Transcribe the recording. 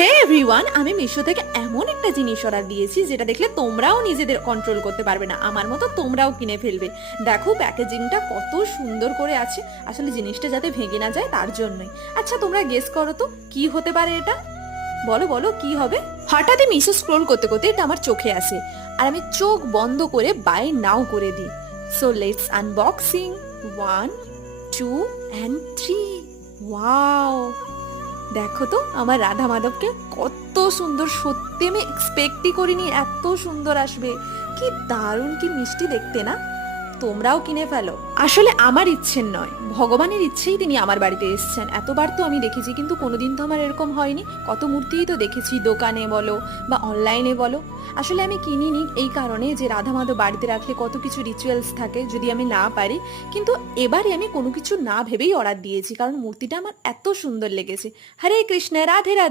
হে everyone, আমি মিশো থেকে এমন একটা জিনিস অর্ডার দিয়েছি যেটা দেখলে তোমরাও নিজেদের কন্ট্রোল করতে পারবে না, আমার মতো তোমরাও কিনে ফেলবে। দেখো প্যাকেজিংটা কত সুন্দর করে আছে, আসলে জিনিসটা যাতে ভেঙে না যায় তার জন্যই। আচ্ছা তোমরা গেস করো তো কি হতে পারে এটা, বলো বলো কি হবে। হঠাৎই মিশো স্ক্রোল করতে করতে এটা আমার চোখে আসে আর আমি চোখ বন্ধ করে বাই নাও করে দিই। So let's unboxing. 1 2 and 3। Wow, দেখো তো আমার রাধা মাধবকে কত সুন্দর, সত্যি আমি এক্সপেক্টই করিনি এত সুন্দর আসবে। কি দারুণ, কি মিষ্টি দেখতে না। তোমরাও কিনে ফেলো। আসলে আমার ইচ্ছের নয়, ভগবানের ইচ্ছেই তিনি আমার বাড়িতে এসেছেন। এতবার তো আমি দেখেছি কিন্তু কোনোদিন তো আমার এরকম হয়নি। কত মূর্তিই তো দেখেছি দোকানে বলো বা অনলাইনে বলো। আসলে আমি কিনিনি এই কারণে যে রাধা মাধব বাড়িতে রাখলে কত কিছু রিচুয়ালস থাকে, যদি আমি না পারি। কিন্তু এবারে আমি কোনো কিছু না ভেবেই অর্ডার দিয়েছি কারণ মূর্তিটা আমার এত সুন্দর লেগেছে। হরে কৃষ্ণ, রাধে রাধে।